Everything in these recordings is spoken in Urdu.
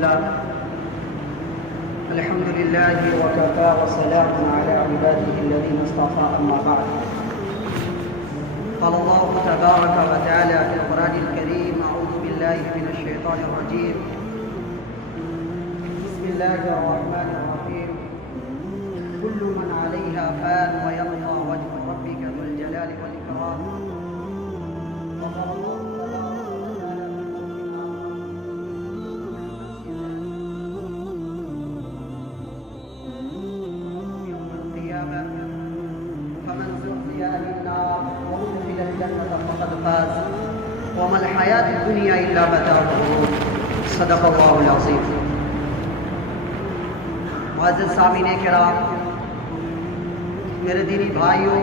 لله الحمد لله وكفى وسلام على عباده الذين اصطفى أما بعد. قال الله تبارك وتعالى في القرآن الكريم: أعوذ بالله من الشيطان الرجيم، بسم الله الرحمن الرحيم. كل من عليها فان ويبقى وجه ربك ذو الجلال والإكرام. وقال الله تبارك وتعالى يوم القيامة: فمن زحزح عن النار وأدخل الجنة فقد فاز وما الحياة الدنيا إلا متاع الغرور. صدق الله العظيم. معزز سامعین کرام، میرے دینی بھائیوں،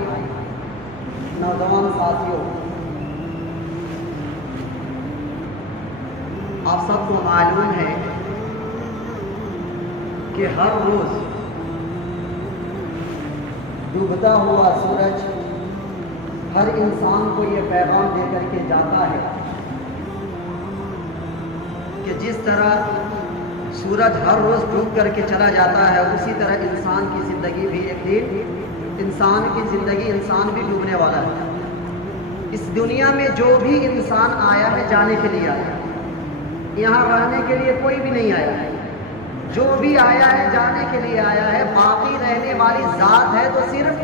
نوجوان ساتھیوں، آپ سب کو معلوم ہے کہ ہر روز ڈوبتا ہوا سورج ہر انسان کو یہ پیغام دے کر کے جاتا ہے کہ جس طرح سورج ہر روز ڈوب کر کے چلا جاتا ہے، اسی طرح انسان کی زندگی بھی ایک دن انسان بھی ڈوبنے والا ہے. اس دنیا میں جو بھی انسان آیا ہے جانے کے لیے آیا ہے، یہاں رہنے کے لیے کوئی بھی نہیں آیا ہے. جو بھی آیا ہے جانے کے لیے آیا ہے. باقی رہنے والی ذات ہے تو صرف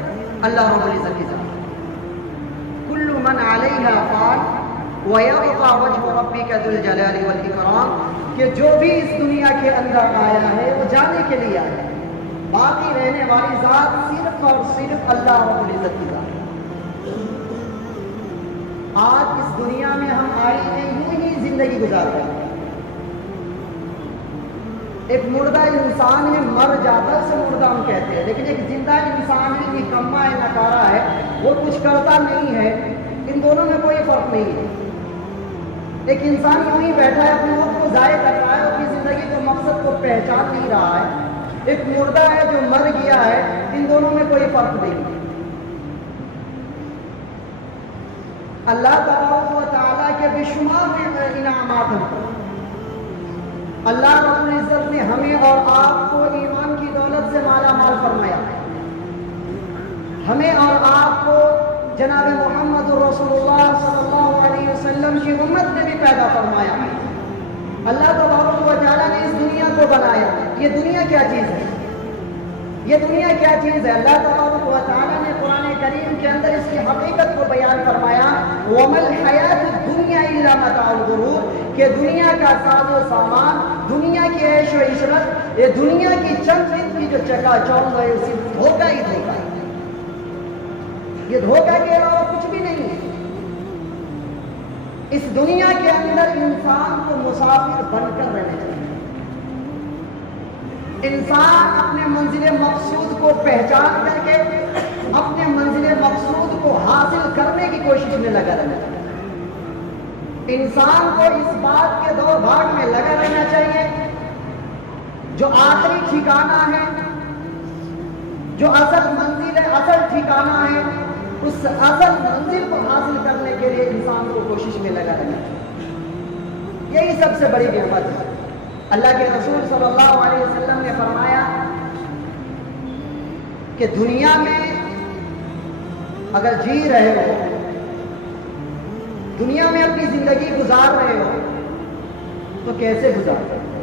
اللہ رب العزت کی ذات. کل من علیہا فان ویبقى وجہ ربک ذو الجلال والإکرام، کہ جو بھی اس دنیا کے اندر آیا ہے وہ جانے کے لیے آیا ہے. باقی رہنے والی ذات صرف اور صرف اللہ رب العزت کی ذات. آج اس دنیا میں ہم آئے ہیں یوں ہی زندگی گزار رہے ہیں. ایک مردہ انسان ہے، مر جاتا ہے اسے مردہ ہم کہتے ہیں، لیکن ایک زندہ انسان ہے، نکما ہے، نکارا ہے، وہ کچھ کرتا نہیں ہے. ان دونوں میں کوئی فرق نہیں ہے. ایک انسان یوں ہی بیٹھا ہے، اپنے وقت کو ضائع کر رہا ہے، اپنی زندگی کے مقصد کو پہچان نہیں رہا ہے. ایک مردہ ہے جو مر گیا ہے. ان دونوں میں کوئی فرق نہیں ہے. اللہ تبارک و تعالیٰ کے بے شمار انعامات ہیں. اللہ رب العزت نے ہمیں اور آپ کو ایمان کی دولت سے مالا مال فرمایا. ہمیں اور آپ کو جناب محمد رسول اللہ صلی اللہ علیہ وسلم کی امت نے بھی پیدا فرمایا. اللہ تبارک و تعالیٰ نے اس دنیا کو بنایا. یہ دنیا کیا چیز ہے؟ یہ دنیا کیا چیز ہے؟ اللہ تبارک و تعالیٰ نے قرآن کریم کے اندر اس کی حقیقت کو بیان فرمایا: وَمَا الْحَيَاةُ الدُّنْيَا إِلَّا مَتَاعُ الْغُرُورِ، کہ دنیا کا ساز و سامان، دنیا کی عیش و عشرت، یہ دنیا کی چند دن کی جو چکا چوند ہے، صرف دھوکہ ہی دھوکہ ہے. یہ دھوکہ کے علاوہ کچھ بھی نہیں ہے. اس دنیا کے اندر انسان کو مسافر بن کر رہنا چاہیے. انسان اپنے منزل مقصود کو پہچان کر کے اپنے منزل مقصود کو حاصل کرنے کی کوشش میں لگا رہنا چاہیے. انسان کو اس بات کے دوڑ بھاگ میں لگا رہنا چاہیے جو آخری ٹھکانہ ہے، جو اصل منزل ہے، اصل ٹھکانہ ہے، اس اصل منزل کو حاصل کرنے کے لیے انسان کو کوشش میں لگا رہنا چاہیے. یہی سب سے بڑی نعمت ہے. اللہ کے رسول صلی اللہ علیہ وسلم نے فرمایا کہ دنیا میں اگر جی رہے ہو، دنیا میں اپنی زندگی گزار رہے ہو تو کیسے گزار رہے ہو؟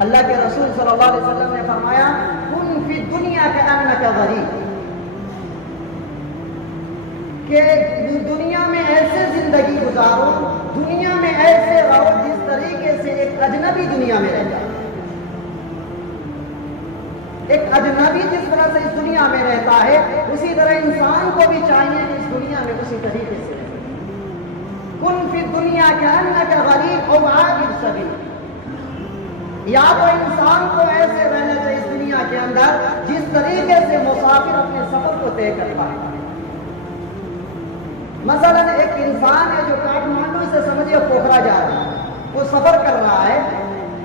اللہ کے رسول صلی اللہ علیہ وسلم نے فرمایا: کن فی الدنیا کأنک غریب، کہ دنیا میں ایسے زندگی گزارو، دنیا میں ایسے رہو جس طریقے سے ایک اجنبی دنیا میں رہتا ہے. ایک اجنبی جس طرح سے اس دنیا میں رہتا ہے، اسی طرح انسان کو بھی چاہیے کہ اس دنیا میں اسی طریقے سے رہے. کن فی الدنیا کأنک غریب او عابر سبیل، یا تو انسان کو ایسے رہنا چاہیے اس دنیا کے اندر جس طریقے سے مسافر اپنے سفر کو طے کر پائے. مثلا ایک انسان ہے جو کاٹمانڈو سے سمجھے پوکھرا جا رہا ہے، وہ سفر کر رہا ہے،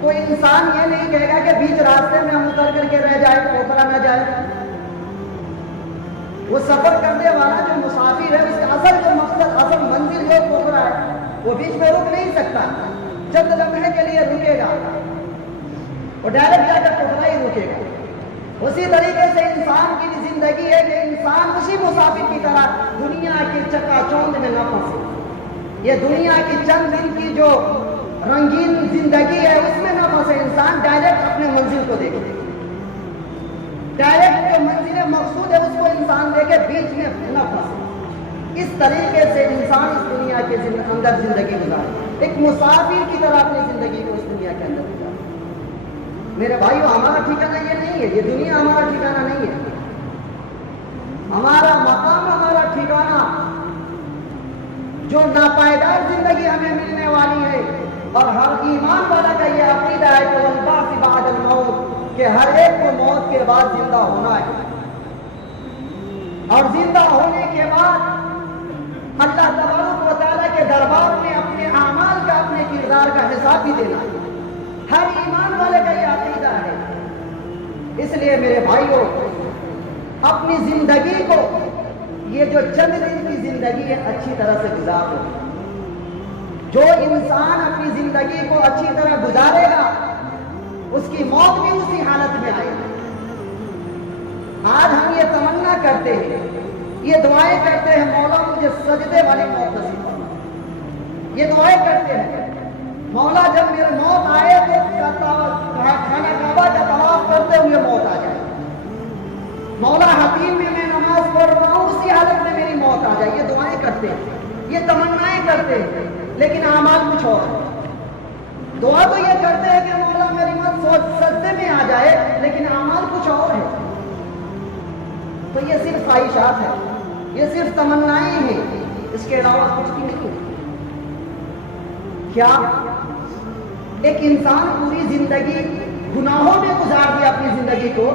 تو انسان یہ نہیں کہے گا کہ بیچ راستے میں ہم اتر کر کے رہ جائے، پوکھرا نہ جائے. وہ سفر کرنے والا جو مسافر ہے، اس کا اصل جو مقصد، اصل منزل جو پوکھرا ہے، وہ بیچ میں رک نہیں سکتا. چند لمحے کے لیے رکے گا، وہ ڈائریکٹ جا کر ٹوکرا ہی رکے گا۔ اسی طریقے سے انسان کی بھی زندگی ہے کہ انسان اسی مسافر کی طرح دنیا کی چکا چوند میں نہ پھنسے۔ یہ دنیا کی چند دن کی جو رنگین زندگی ہے اس میں نہ پھنسے، انسان ڈائریکٹ اپنے منزل کو دیکھے، ڈائریکٹ جو منزل مقصود ہے اس کو انسان دیکھے، بیچ میں نہ پھنسے۔ اس طریقے سے انسان اس دنیا کے اندر زندگی گزارے، ایک مسافر کی طرح اپنی زندگی کو اس دنیا کے اندر گزارے۔ میرے بھائیو، ہمارا ٹھکانہ یہ نہیں ہے، یہ دنیا ہمارا ٹھکانہ نہیں ہے۔ ہمارا مقام، ہمارا ٹھکانہ جو ناپائیدار زندگی ہمیں ملنے والی ہے، اور ہر ایمان والا کا یہ عقیدہ ہے کہ والبعث بعد الموت، کہ ہر ایک کو موت کے بعد زندہ ہونا ہے، اور زندہ ہونے کے بعد اللہ تبارک و تعالیٰ کے دربار میں اپنے اعمال کا، اپنے کردار کا حساب بھی دینا ہے۔ ہر ایمان والے کا یہ عقیدہ ہے۔ اس لیے میرے بھائیوں، اپنی زندگی کو، یہ جو چند دن کی زندگی ہے، اچھی طرح سے گزار لو۔ جو انسان اپنی زندگی کو اچھی طرح گزارے گا اس کی موت بھی اسی حالت میں آئے گی۔ آج ہم یہ تمنا کرتے ہیں، یہ دعائیں کرتے ہیں، مولا مجھے سجدے والی موت نصیب فرما۔ یہ دعائیں کرتے ہیں، مولا جب میرے موت آئے تو خانہ کعبہ کا طواف کرتے ہوئے موت آ جائے، مولا حتیم میں نماز پڑھ رہا ہوں اسی حالت میں میری موت آ جائے۔ یہ دعائیں کرتے ہیں، یہ تمنائیں کرتے ہیں، لیکن اعمال کچھ اور ہے۔ دعا تو یہ کرتے ہیں کہ مولا میری موت سجدے میں آ جائے، لیکن اعمال کچھ اور ہے۔ تو یہ صرف خواہشات ہے، یہ صرف تمنائیں ہیں، اس کے علاوہ کچھ بھی نہیں ہے۔ کیا ایک انسان پوری زندگی گناہوں میں گزار دیا، اپنی زندگی کو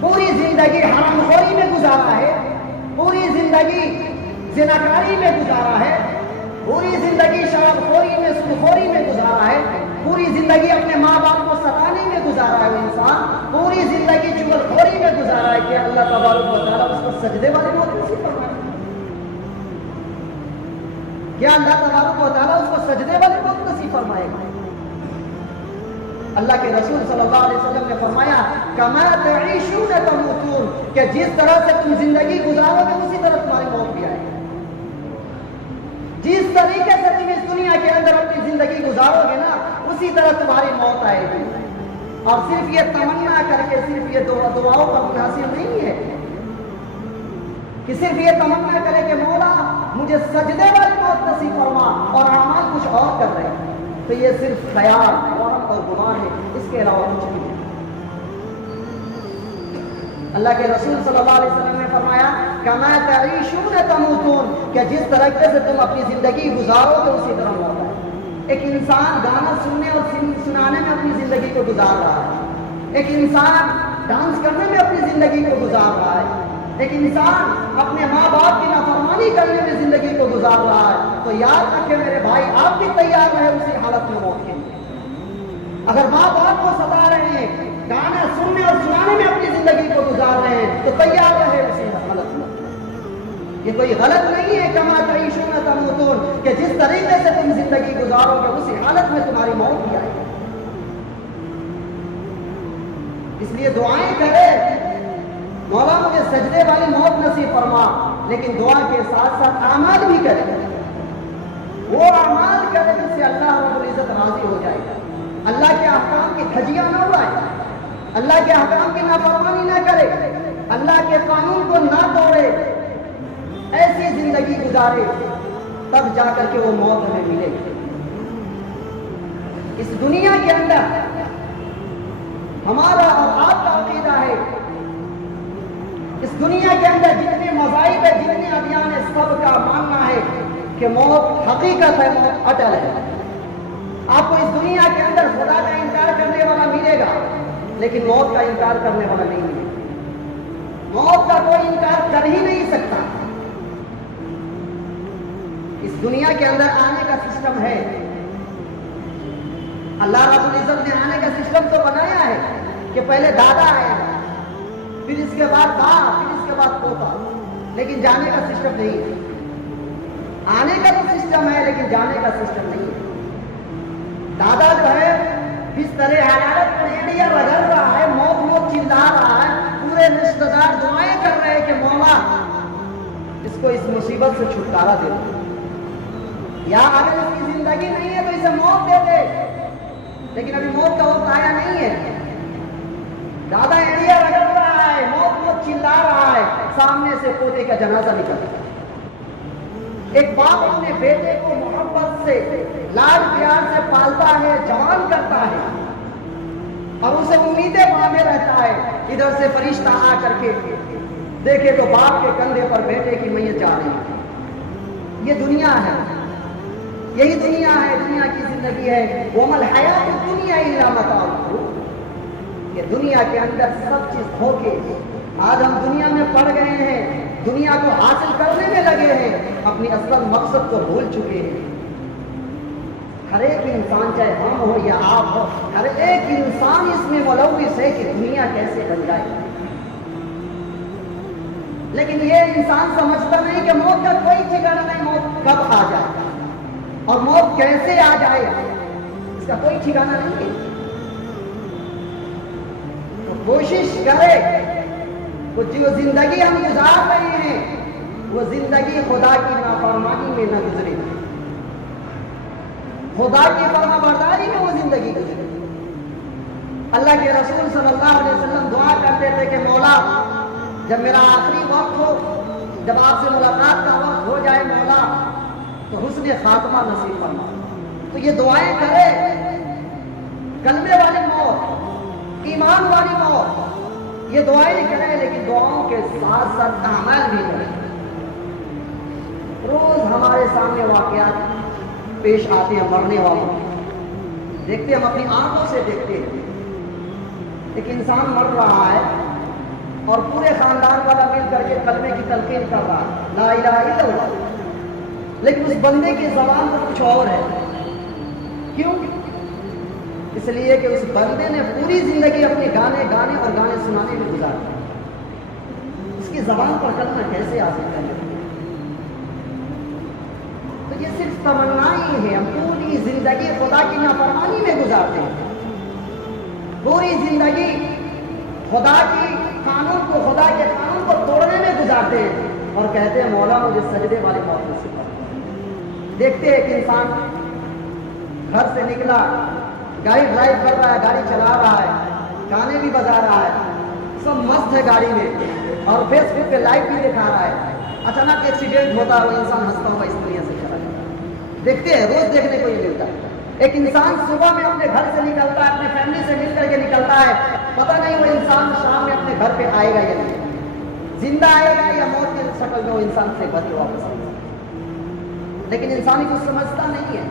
پوری زندگی حرام خوری میں گزارا ہے، پوری زندگی زناکاری میں گزارا ہے، پوری زندگی شراب خوری میں، سود خوری میں گزارا ہے، پوری زندگی اپنے ماں باپ کو ستانے میں گزارا ہے وہ انسان، پوری زندگی چغل خوری میں گزارا ہے، کہ اللہ تبارک و تعالیٰ اس کو سجدے والی موت نصیب فرمائے؟ کیا اللہ تبارک و تعالیٰ اس کو سجدے والی موت نصیب فرمائے گا؟ اللہ کے رسول صلی اللہ علیہ وسلم نے فرمایا کما تعیشون تموتون، کہ جس طرح سے تم زندگی گزارو گے اسی طرح تمہاری موت بھی آئے گی۔ جس طریقے سے تم اس دنیا کے اندر اپنی زندگی گزارو گے نا، اسی طرح تمہاری موت آئے گی۔ اور صرف یہ تمنا کر کے، صرف یہ دعاؤں پر منحصر نہیں ہے کہ صرف یہ تمنا کرے کہ مولا مجھے سجدے والی موت نصیب فرما، اور اعمال کچھ اور کر رہے ہیں، تو یہ صرف خیال، وہم اور گمان ہے، اس کے علاوہ کچھ نہیں ہے۔ اللہ کے رسول صلی اللہ علیہ وسلم نے فرمایا کما تعیشون تموتون، کہ جس طریقے سے تم اپنی زندگی گزارو گے اسی طرح موت ہے۔ ایک انسان گانا سننے اور سنانے میں اپنی زندگی کو گزار رہا ہے، ایک انسان ڈانس کرنے میں اپنی زندگی کو گزار رہا ہے، ایک انسان اپنے ماں باپ کی نافرمانی کرنے میں زندگی کو گزار رہا ہے، تو یاد رکھیں میرے بھائی، آپ بھی تیار رہے اسی حالت میں موت کے لیے۔ اگر ماں باپ کو ستا رہے ہیں، گانا سننے اور سنانے میں اپنی زندگی کو گزار رہے ہیں، تو تیار رہے اسی حالت میں۔ یہ کوئی غلط نہیں ہے کما تعیشون تموتون، کہ جس طریقے سے تم زندگی گزارو گے اسی حالت میں تمہاری موت بھی آئے گی۔ اس لیے دعائیں کرے مولا مجھے سجدے والی موت نصیب فرما، لیکن دعا کے ساتھ ساتھ اعمال بھی کرے، وہ اعمال کرے جس سے اللہ رب العزت راضی ہو جائے گا، اللہ کے احکام کی دھجیاں نہ اڑائے، اللہ کے احکام کی نافرمانی نہ کرے، اللہ کے قانون کو نہ توڑے، ایسی زندگی گزارے، تب جا کر کے وہ موت ہمیں ملے گی۔ اس دنیا کے اندر ہمارا اور آپ کا عقیدہ ہے، اس دنیا کے اندر جتنے مذاہب ہے، جتنے ادیان ہے، سب کا ماننا ہے کہ موت حقیقت ہے، موت اٹل ہے۔ آپ کو اس دنیا کے اندر خدا کا انکار کرنے والا ملے گا، لیکن موت کا انکار کرنے والا نہیں ملے گا۔ موت کا کوئی انکار کر ہی نہیں سکتا۔ اس دنیا کے اندر آنے کا سسٹم ہے، اللہ رب العزت نے آنے کا سسٹم تو بنایا ہے کہ پہلے دادا آئے گا، پھر اس کے بعد باپ، پھر اس کے بعد پوتا، لیکن جانے کا سسٹم نہیں ہے۔ آنے کا تو سسٹم ہے لیکن جانے کا سسٹم نہیں ہے۔ دادا جو ہے بستر حرارت پر ایڑیاں رگڑ رہا ہے، موت موت چلا رہا ہے، پورے رشتہ دار دعائیں کر رہے ہیں کہ مولا اس کو اس مصیبت سے چھٹکارا دے دو، یا اگر اس کی زندگی نہیں ہے تو اسے موت دے دے، لیکن ابھی موت کا وقت آیا نہیں ہے، دادا ایڑیاں رگڑ رہا ہے، موت موت چلا رہا ہے، سامنے سے پوتے کا جنازہ نکل رہا ہے۔ ایک باپ اپنے بیٹے کو محبت سے لاڈ پیار سے پالتا ہے، جوان کرتا ہے اور اسے امیدیں باندھے رہتا ہے، ادھر سے فرشتہ آ کر کے دیکھے تو باپ کے کندھے پر بیٹے کی میت جا رہی ہے۔ یہ دنیا ہے، یہی دنیا ہے، دنیا کی زندگی ہے۔ وَمَا الْحَيَاةُ الدُّنْيَا إِلَّا مَتَاعُ الْغُرُورِ، یہ دنیا کے اندر سب چیز دھوکے۔ آج ہم دنیا میں پڑ گئے ہیں، دنیا کو حاصل کرنے میں لگے ہیں، اپنی اصل مقصد کو بھول چکے ہیں۔ ہر ایک انسان چاہے ہم ہو یا آپ ہو، ہر ایک انسان اس میں ملوث ہے کہ دنیا کیسے بن جائے، لیکن یہ انسان سمجھتا نہیں کہ موت کا کوئی ٹھکانا نہیں، موت کب آ جائے اور موت کیسے آ جائے اس کا کوئی ٹھکانا نہیں ہے۔ تو کوشش کرے وہ جو زندگی ہم گزار رہے ہیں وہ زندگی خدا کی نافرمانی میں نہ گزرے، خدا کی فرما برداری میں وہ زندگی گزرے۔ اللہ کے رسول صلی اللہ علیہ وسلم دعا کرتے تھے کہ مولا جب میرا آخری وقت ہو، جب آپ سے ملاقات کا وقت ہو جائے مولا تو حسن خاتمہ نصیب فرما۔ تو یہ دعائیں کرے، کلمے والی موت، ایمان والی موت، یہ دعائیں کریں، لیکن دعاؤں کے ساتھ ساتھ اعمال بھی کریں۔ روز ہمارے سامنے واقعات پیش آتے ہیں مرنے والوں، دیکھتے ہم اپنی آنکھوں سے دیکھتے ہیں، ایک انسان مر رہا ہے اور پورے خاندان والا مل کر کے کلمے کی تلقین کر رہا ہے، لا الہ الا اللہ، لیکن اس بندے کی زبان پر کچھ اور ہے۔ کیوں؟ اس لیے کہ اس بندے نے پوری زندگی اپنے گانے اور گانے سنانے میں گزار دی، اس کی زبان پر کلمہ کیسے آ سکتا ہے؟ تو یہ صرف تمنا ہی ہے، ہم پوری زندگی خدا کی نافرمانی میں گزارتے ہیں، پوری زندگی خدا کی قانون کو، خدا کے قانون کو توڑنے میں گزارتے ہیں اور کہتے ہیں مولا مجھے سجدے والے موت نصیب کر۔ دیکھتے ایک انسان گھر سے نکلا، گاڑی ڈرائیو کر رہا ہے، گاڑی چلا رہا ہے، گانے بھی بجا رہا ہے، سب مست ہے گاڑی میں اور فیس بک پہ لائیو بھی دکھا رہا ہے، اچانک ایکسیڈنٹ ہوتا ہے، وہ انسان ہنستا ہوا اس طرح سے چلا جاتا ہے۔ دیکھتے ہیں، روز دیکھنے کو یہ ملتا ہے۔ ایک انسان صبح میں اپنے گھر سے نکلتا ہے، اپنے فیملی سے مل کر کے نکلتا ہے، پتہ نہیں وہ انسان شام میں اپنے گھر پہ آئے گا یا نہیں، زندہ آئے گا یا موت کی شکل میں وہ انسان سے بچ واپس آئے گا۔ لیکن انسان کچھ سمجھتا نہیں ہے،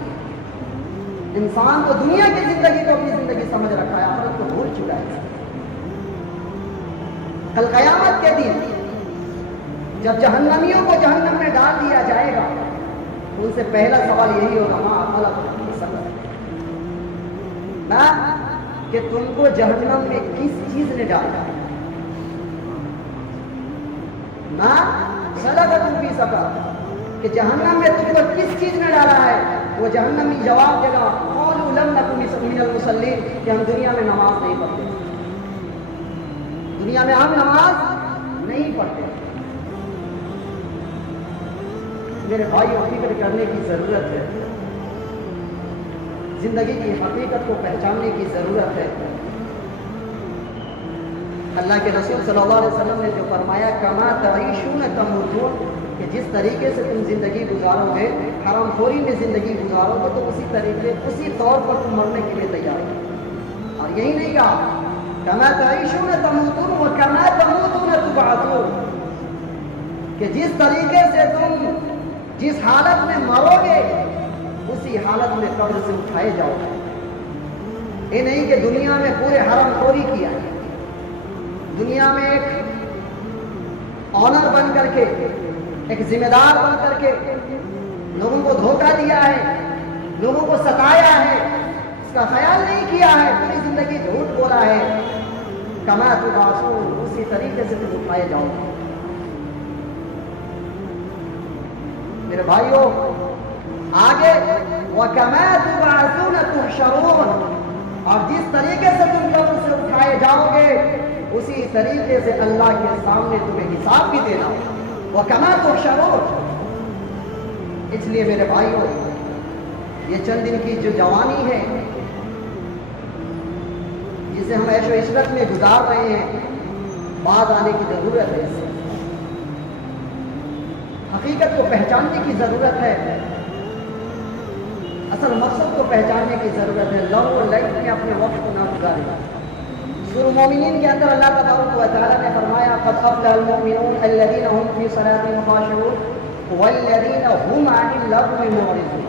انسان کو دنیا کی زندگی کو اپنی زندگی سمجھ رکھا ہے، آخرت کو بھول چکا ہے۔ کل قیامت کے دن جب جہنمیوں کو جہنم میں ڈال دیا جائے گا تو ان سے پہلا سوال یہی ہوگا ماں خلق نہ کہ تم کو جہنم میں کس چیز نے ڈالا، نہ خلقکم فی سقر، کہ جہنم میں تم کو کس چیز نے ڈالا ہے۔ وہ جہنمی جواب دے گا قولوا لم نکن من المصلین، کہ ہم دنیا میں نماز نہیں پڑھتے، دنیا میں ہم نماز نہیں پڑھتے۔ میرے بھائیوں، فکر کرنے کی ضرورت ہے، زندگی کی حقیقت کو پہچاننے کی ضرورت ہے۔ اللہ کے رسول صلی اللہ علیہ وسلم نے جو فرمایا کما تعیشون تموتون، کہ جس طریقے سے تم زندگی گزارو گے، حرام خوری میں زندگی گزارو گے تو اسی طریقے اسی طور پر تم مرنے کے لیے تیار ہو۔ اور یہی نہیں کہا کما تعیشون تموتون وکما تموتون تبعثون، کہ جس طریقے سے تم جس حالت میں مرو گے اسی حالت میں قبر سے اٹھائے جاؤ گے۔ یہ نہیں کہ دنیا میں پورے حرام خوری کیا ہے، دنیا میں ایک آنر بن کر کے، ایک ذمہ دار بن کر کے لوگوں کو دھوکہ دیا ہے، لوگوں کو ستایا ہے، اس کا خیال نہیں کیا ہے، پوری زندگی جھوٹ بولا ہے۔ کما تبعثون، اسی طریقے سے تم اٹھائے جاؤ گے۔ میرے بھائیوں، آگے وَكَمَا تُبْعَثُونَ تُحْشَرُونَ، اور جس طریقے سے تم قبر سے اٹھائے جاؤ گے اسی طریقے سے اللہ کے سامنے تمہیں حساب بھی دینا ہوگا وَكَمَا تُحْشَرُونَ۔ اس لیے میرے بھائیوں یہ چند دن کی جو جوانی ہے جسے ہم عیش و عشرت میں گزار رہے ہیں بعد آنے کی ضرورت ہے، اس سے حقیقت کو پہچاننے کی ضرورت ہے، اصل مقصد کو پہچاننے کی ضرورت ہے۔ لو و لعب میں اپنے وقت کو نہ گزارے۔ سورہ مومنین کے اندر اللہ تبارک و تعالیٰ نے فرمایا قد افلح المؤمنون الذین هم فی صلاتهم خاشعون والذین هم عن اللغو معرضون۔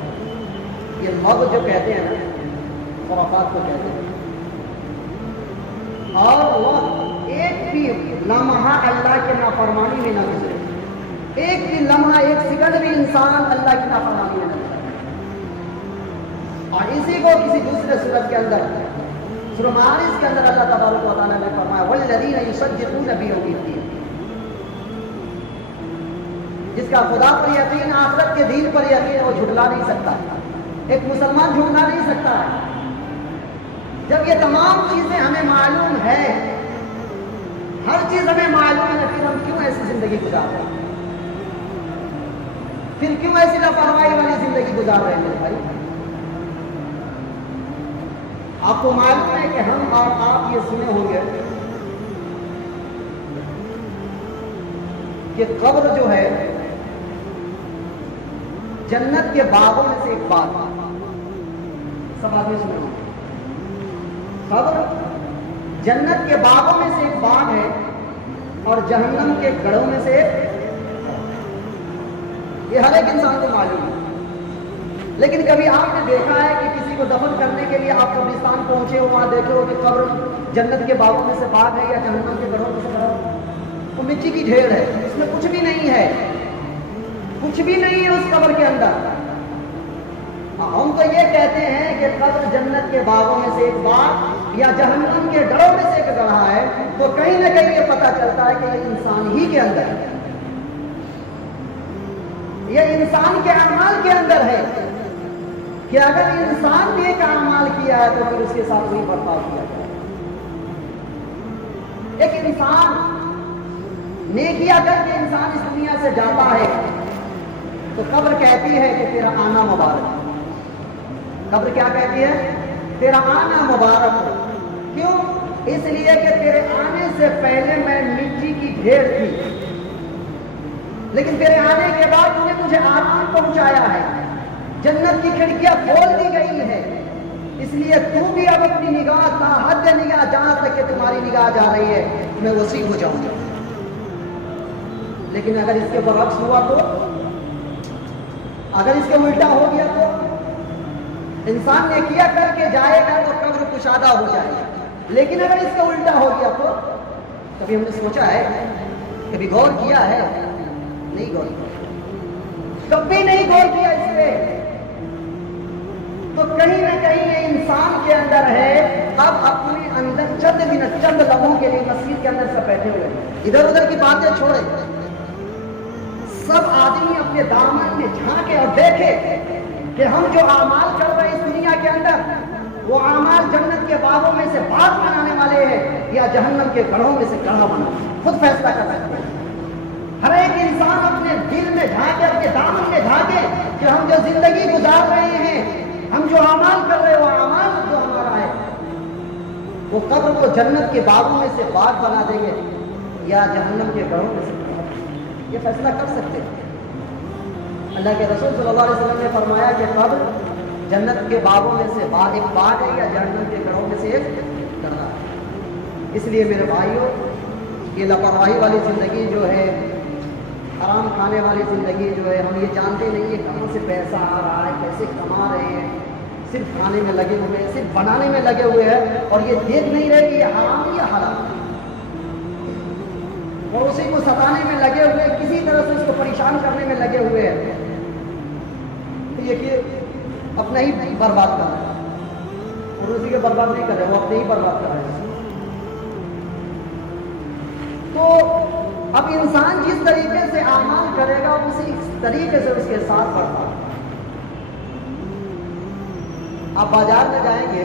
یہ لغو جو کہتے ہیں نا خرافات کو کہتے ہیں، اور وہ ایک بھی لمحہ اللہ کے نافرمانی میں نہ گزرے، ایک بھی لمحہ ایک سیکنڈ بھی انسان اللہ کی نافرمانی میں نہ گزرے۔ اور اسی کو کسی دوسرے صورت کے اندر سورہ معارج کے اندر اللہ تبارک و تعالیٰ نے فرمایا والذین یصدقون بیوم الدین، جس کا خدا پر یقین آخرت کے دین پر یقین وہ جھٹلا نہیں سکتا، ایک مسلمان جھٹلا نہیں سکتا ہے۔ جب یہ تمام چیزیں ہمیں معلوم ہے، ہر چیز ہمیں معلوم ہے، پھر ہم کیوں ایسی زندگی گزار رہے ہیں؟ پھر کیوں ایسی لاپرواہی والی زندگی گزار رہے ہیں میرے بھائی؟ آپ کو معلوم ہے کہ ہم اور آپ یہ سنے ہوں گے کہ قبر جو ہے جنت کے باغوں میں سے ایک باغ، سب آدمی سنے ہوں گے، قبر جنت کے باغوں میں سے ایک باغ ہے اور جہنم کے گڑھوں میں سے ایک، یہ ہر ایک انسان کو معلوم ہے۔ لیکن کبھی آپ نے دیکھا ہے کہ کسی کو دفن کرنے کے لیے آپ قبرستان پہنچے ہو، وہاں دیکھے ہو کہ قبر جنت کے باغوں میں سے باغ ہے یا جہنم کے گڑھوں میں سے گڑھ، وہ مٹی کی ڈھیر ہے، اس میں کچھ بھی نہیں ہے، کچھ بھی نہیں ہے اس قبر کے اندر۔ ہم تو یہ کہتے ہیں کہ قبر جنت کے باغوں میں سے ایک باغ یا جہنم کے گڑھوں میں سے ایک گڑھا ہے، تو کہیں نہ کہیں یہ پتہ چلتا ہے کہ یہ انسان ہی کے اندر ہے، یہ انسان کے اعمال کے اندر ہے کہ اگر انسان نیک اعمال کیا ہے تو پھر اس کے ساتھ وہی برتاؤ کیا جائے۔ ایک انسان نیکیاں کر کے انسان اس دنیا سے جاتا ہے تو قبر کہتی ہے کہ تیرا آنا مبارک، قبر کیا کہتی ہے؟ تیرا آنا مبارک ہو۔ کیوں؟ اس لیے کہ تیرے آنے سے پہلے میں مٹی کی ڈھیر تھی، لیکن تیرے آنے کے بعد تم نے مجھے آرام پہنچایا ہے، جنت کی کھڑکیاں کھول دی گئی ہے، اس لیے تو بھی اب اپنی نگاہ تا حد نگاہ جہاں تک کہ تمہاری نگاہ جا رہی ہے میں وسیع ہو جاؤں گا۔ لیکن اگر اس کے برعکس ہوا تو، اگر اس کے الٹا ہو گیا تو انسان نے کیا کر کے جائے گا تو قبر کشادہ ہو جائے گا، لیکن اگر اس کا الٹا ہو گیا تو کبھی ہم نے سوچا ہے، کبھی غور کیا ہے؟ نہیں غور کیا، کبھی نہیں غور کیا اس پہ۔ تو کہیں نہ کہیں یہ انسان کے اندر ہے، اب اپنے اندر چند منٹ چند لمحوں کے لیے مسجد کے اندر سب بیٹھے ہوئے، ادھر ادھر کی باتیں چھوڑے، سب آدمی اپنے دامن میں جھانکے اور دیکھے کہ ہم جو اعمال کر رہے ہیں اس دنیا کے اندر وہ اعمال جنت کے باغوں میں سے باغ بنانے والے ہیں یا جہنم کے گڑھوں میں سے گڑھا بنا، خود فیصلہ کر سکتے ہیں۔ ہر ایک انسان اپنے دل میں جھانکے، اپنے دامن میں جھانکے کہ ہم جو زندگی گزار رہے ہیں، ہم جو اعمال کر رہے ہیں، وہ اعمال جو ہمارا ہے وہ قبر کو جنت کے باغوں میں سے باغ بنا دیں گے یا جہنم کے گڑھوں میں سے گڑھا، یہ فیصلہ کر سکتے ہیں۔ اللہ کے رسول صلی اللہ علیہ وسلم نے فرمایا کہ قبر جنت کے باغوں میں سے ایک باغ ہے یا جہنم کے گڑھوں میں سے ایک گڑھا ہے۔ اس لیے میرے بھائیوں یہ لاپرواہی والی زندگی جو ہے، حرام کھانے والی زندگی جو ہے، ہم یہ جانتے نہیں ہے کہاں سے پیسہ آ رہا ہے، کیسے کما رہے ہیں، صرف کھانے میں لگے ہوئے ہیں، صرف بنانے میں لگے ہوئے ہیں اور یہ دیکھ نہیں رہے کہ یہ حرام ہے یا حلال ہے، اور اسی کو ستانے میں لگے ہوئے، کسی طرح سے اس کو پریشان کرنے میں لگے ہوئے ہیں، تو یہ کہ اپنا ہی برباد کر رہے ہیں، اور اسی کے برباد نہیں کر رہے، وہ اپنے ہی برباد کر رہے ہیں۔ تو اب انسان جس طریقے سے اعمال کرے گا اسی طریقے سے اس کے ساتھ بڑھتا ہے۔ آپ بازار میں جائیں گے